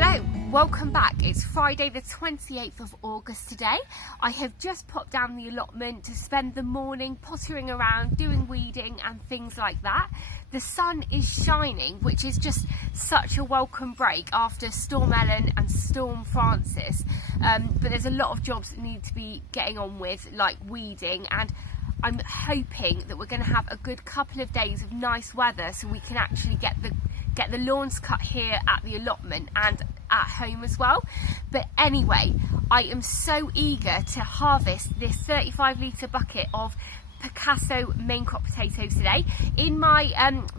Hello, welcome back. It's Friday the 28th of August today. I have just popped down the allotment to spend the morning pottering around, doing weeding and things like that. The sun is shining, which is just such a welcome break after Storm Ellen and Storm Francis. But there's a lot of jobs that need to be getting on with, like weeding, and I'm hoping that we're going to have a good couple of days of nice weather so we can actually get the lawns cut here at the allotment and at home as well. But anyway, I am so eager to harvest this 35-litre bucket of Picasso Maincrop potatoes today. In my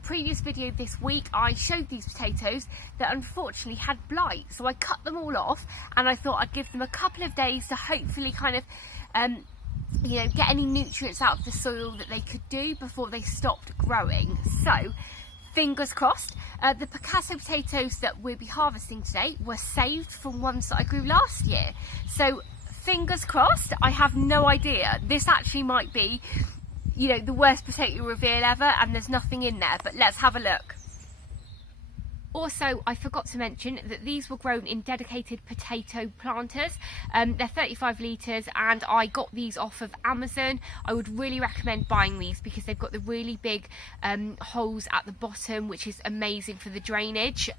previous video this week, I showed these potatoes that unfortunately had blight, so I cut them all off and I thought I'd give them a couple of days to hopefully kind of get any nutrients out of the soil that they could do before they stopped growing. So fingers crossed. The Picasso potatoes that we'll be harvesting today were saved from ones that I grew last year. So fingers crossed. I have no idea. This actually might be, the worst potato reveal ever and there's nothing in there, but let's have a look. Also, I forgot to mention that these were grown in dedicated potato planters. They're 35 litres and I got these off of Amazon. I would really recommend buying these because they've got the really big holes at the bottom, which is amazing for the drainage.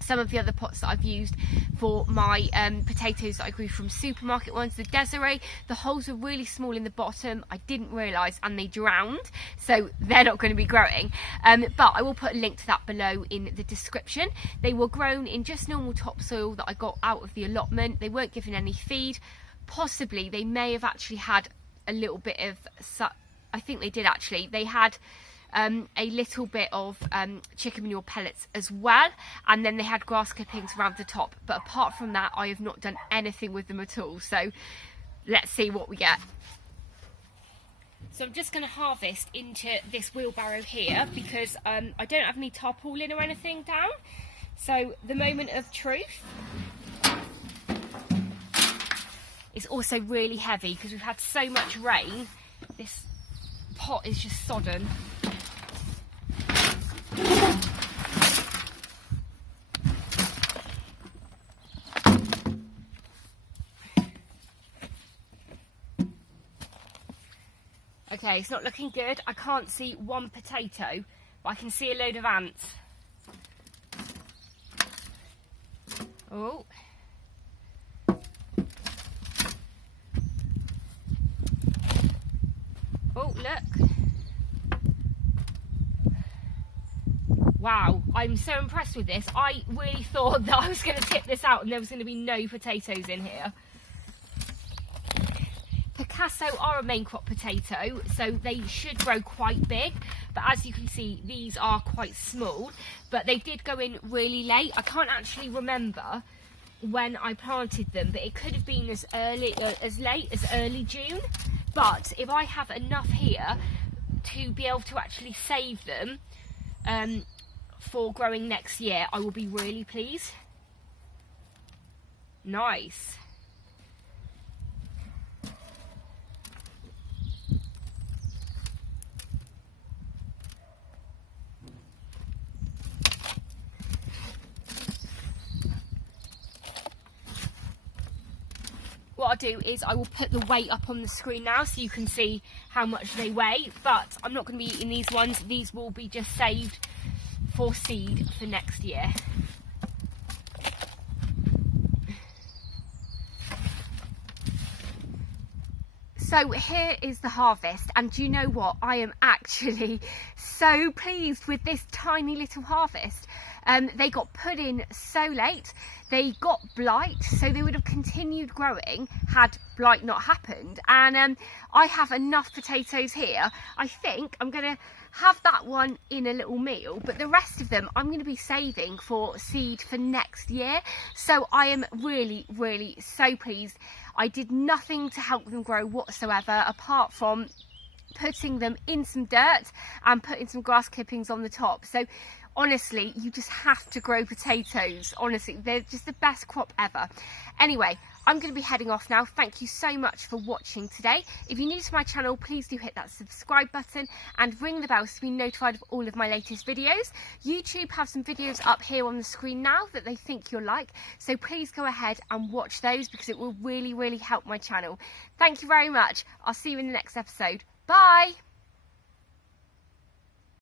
Some of the other pots that I've used for my potatoes that I grew from supermarket ones, the Desiree, the holes are really small in the bottom. I didn't realise, and they drowned, so they're not going to be growing. But I will put a link to that below in the description. They were grown in just normal topsoil that I got out of the allotment. They weren't given any feed. Possibly they may have actually had a little bit of, I think they did actually. They had a little bit of chicken manure pellets as well, and then they had grass clippings around the top, but apart from that I have not done anything with them at all. So let's see what we get. So I'm just going to harvest into this wheelbarrow here because I don't have any tarpaulin or anything down. So the moment of truth. It's also really heavy because we've had so much rain. This pot is just sodden. Okay, it's not looking good. I can't see one potato, but I can see a load of ants. Oh. Oh, look. Wow, I'm so impressed with this. I really thought that I was going to tip this out and there was going to be no potatoes in here. Picasso are a main crop potato, so they should grow quite big, but as you can see these are quite small, but they did go in really late. I can't actually remember when I planted them, but it could have been as late as early June. But if I have enough here to be able to actually save them for growing next year, I will be really pleased. Nice. What I'll do is I will put the weight up on the screen now so you can see how much they weigh, but I'm not going to be eating these ones. These will be just saved for seed for next year. So here is the harvest, and do you know what? I am actually so pleased with this tiny little harvest. They got put in so late, they got blight, so they would have continued growing had blight not happened. And I have enough potatoes here. I think I'm going to have that one in a little meal, but the rest of them I'm going to be saving for seed for next year. So I am really, really so pleased. I did nothing to help them grow whatsoever apart from putting them in some dirt and putting some grass clippings on the top. So Honestly, you just have to grow potatoes. Honestly, they're just the best crop ever. Anyway, I'm going to be heading off now. Thank you so much for watching today. If you're new to my channel, please do hit that subscribe button and ring the bell to be notified of all of my latest videos. YouTube have some videos up here on the screen now that they think you'll like, so please go ahead and watch those because it will really, really help my channel. Thank you very much. I'll see you in the next episode. Bye!